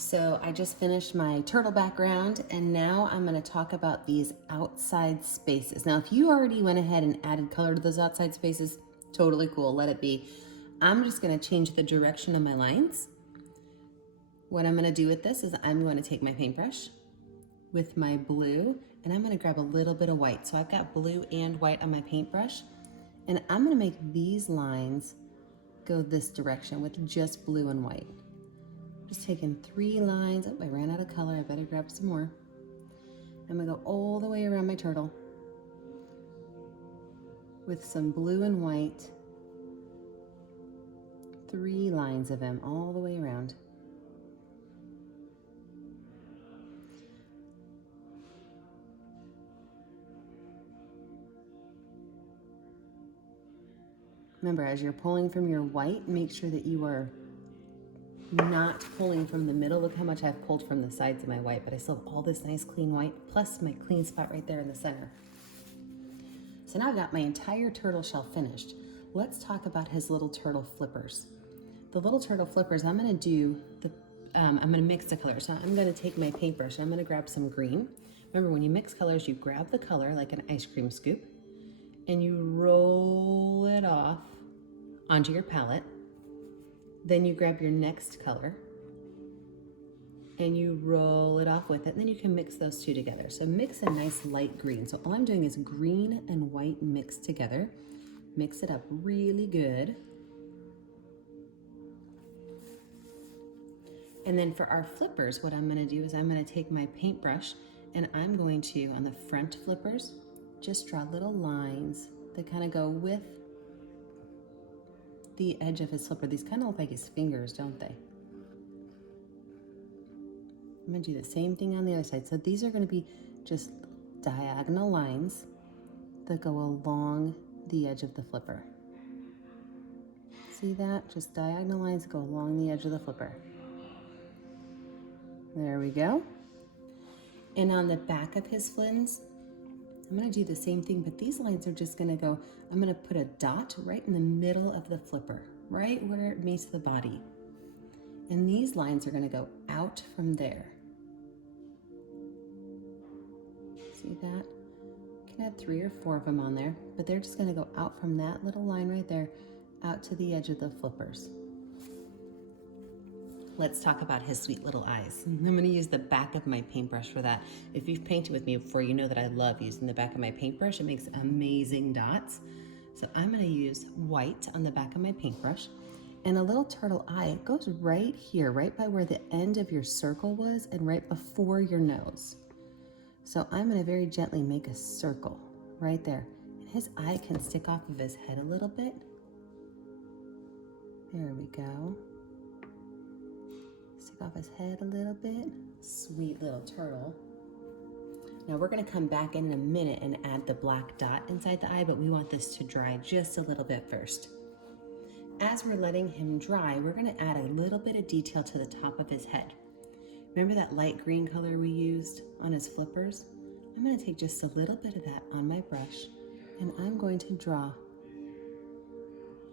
So I just finished my turtle background and now I'm going to talk about these outside spaces. Now, if you already went ahead and added color to those outside spaces, totally cool, let it be. I'm just going to change the direction of my lines. What I'm going to do with this is I'm going to take my paintbrush with my blue and I'm going to grab a little bit of white. So I've got blue and white on my paintbrush and I'm going to make these lines go this direction with just blue and white. Just taking 3 lines. Oh, I ran out of color. I better grab some more. I'm gonna go all the way around my turtle with some blue and white. 3 lines of them all the way around. Remember, as you're pulling from your white, make sure that you are not pulling from the middle. Look how much I've pulled from the sides of my white, but I still have all this nice clean white, plus my clean spot right there in the center. So now I've got my entire turtle shell finished. Let's talk about his little turtle flippers. The little turtle flippers, I'm gonna mix the colors. So I'm gonna take my paintbrush and I'm gonna grab some green. Remember, when you mix colors, you grab the color like an ice cream scoop and you roll it off onto your palette. Then you grab your next color and you roll it off with it, and then you can mix those two together. So mix a nice light green. So all I'm doing is green and white mixed together. Mix it up really good. And then for our flippers, what I'm gonna do is I'm gonna take my paintbrush and I'm going to, on the front flippers, just draw little lines that kind of go with the edge of his flipper. These kind of look like his fingers, don't they? I'm gonna do the same thing on the other side. So these are gonna be just diagonal lines that go along the edge of the flipper. See that? Just diagonal lines that go along the edge of the flipper. There we go. And on the back of his fins, I'm gonna do the same thing, but these lines are just gonna go, I'm gonna put a dot right in the middle of the flipper, right where it meets the body. And these lines are gonna go out from there. See that? You can add 3 or 4 of them on there, but they're just gonna go out from that little line right there, out to the edge of the flippers. Let's talk about his sweet little eyes. I'm gonna use the back of my paintbrush for that. If you've painted with me before, you know that I love using the back of my paintbrush. It makes amazing dots. So I'm gonna use white on the back of my paintbrush, and a little turtle eye. It goes right here, right by where the end of your circle was and right before your nose. So I'm gonna very gently make a circle right there. And his eye can stick off of his head a little bit. There we go. Stick off his head a little bit. Sweet little turtle. Now we're gonna come back in a minute and add the black dot inside the eye, but we want this to dry just a little bit first. As we're letting him dry, we're gonna add a little bit of detail to the top of his head. Remember that light green color we used on his flippers? I'm gonna take just a little bit of that on my brush and I'm going to draw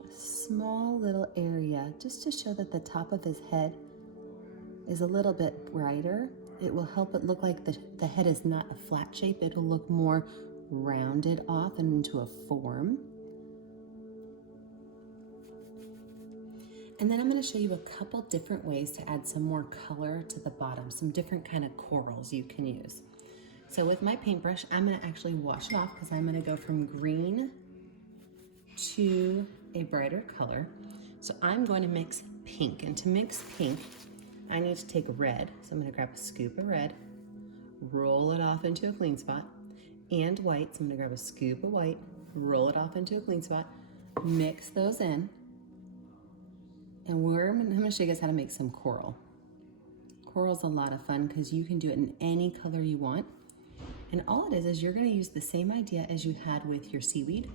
a small little area just to show that the top of his head is a little bit brighter. It will help it look like the head is not a flat shape. It'll look more rounded off and into a form. And then I'm gonna show you a couple different ways to add some more color to the bottom, some different kind of corals you can use. So with my paintbrush, I'm gonna actually wash it off because I'm gonna go from green to a brighter color. So I'm going to mix pink, and to mix pink, I need to take red. So I'm gonna grab a scoop of red, roll it off into a clean spot, and white. So I'm gonna grab a scoop of white, roll it off into a clean spot, mix those in, and I'm gonna show you guys how to make some coral. Coral's a lot of fun because you can do it in any color you want. And all it is you're gonna use the same idea as you had with your seaweed,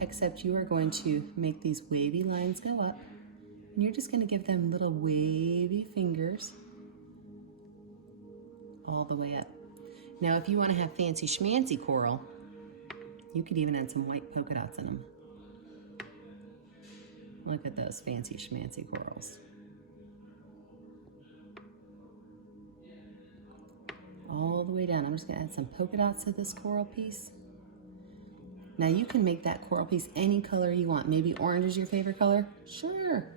except you are going to make these wavy lines go up, and you're just gonna give them little wavy fingers all the way up. Now, if you wanna have fancy schmancy coral, you could even add some white polka dots in them. Look at those fancy schmancy corals. way down. I'm just gonna add some polka dots to this coral piece. Now you can make that coral piece any color you want. Maybe orange is your favorite color? Sure.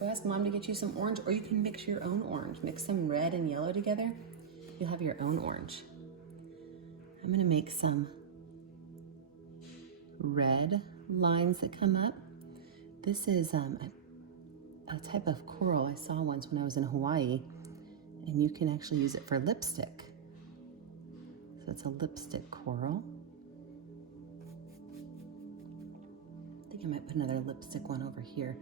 Go ask mom to get you some orange, or you can mix your own orange. Mix some red and yellow together. You'll have your own orange. I'm gonna make some red lines that come up. This is a type of coral I saw once when I was in Hawaii, and you can actually use it for lipstick. So it's a lipstick coral. I think I might put another lipstick one over here.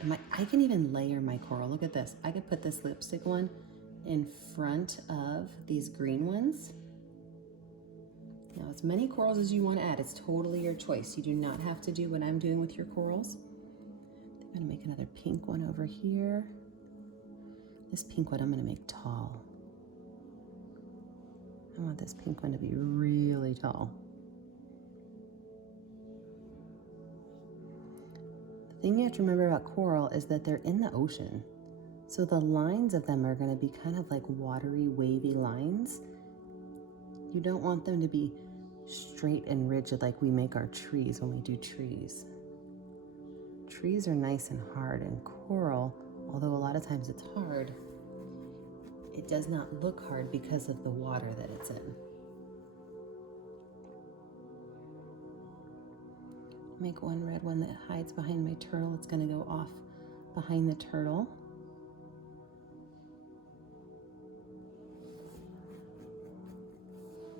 And I can even layer my coral. Look at this. I could put this lipstick one in front of these green ones. Now, as many corals as you want to add, it's totally your choice. You do not have to do what I'm doing with your corals. I'm gonna make another pink one over here. This pink one I'm gonna make tall. I want this pink one to be really tall. The thing you have to remember about coral is that they're in the ocean. So the lines of them are gonna be kind of like watery, wavy lines. You don't want them to be straight and rigid like we make our trees when we do trees. Trees are nice and hard, and coral, although a lot of times it's hard, it does not look hard because of the water that it's in. Make one red one that hides behind my turtle. It's gonna go off behind the turtle.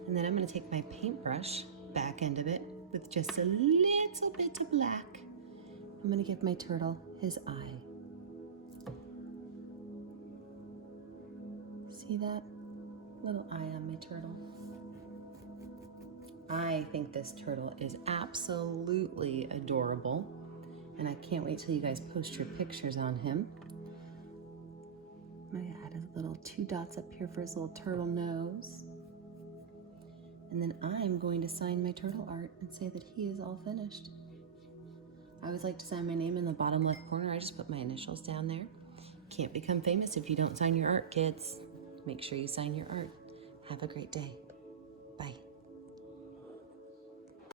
And then I'm gonna take my paintbrush, back end of it, with just a little bit of black. I'm gonna give my turtle his eye. See that little eye on my turtle? I think this turtle is absolutely adorable, and I can't wait till you guys post your pictures on him. I'm gonna add a little 2 dots up here for his little turtle nose. And then I'm going to sign my turtle art and say that he is all finished. I always like to sign my name in the bottom left corner. I just put my initials down there. Can't become famous if you don't sign your art, kids. Make sure you sign your art. Have a great day. Bye.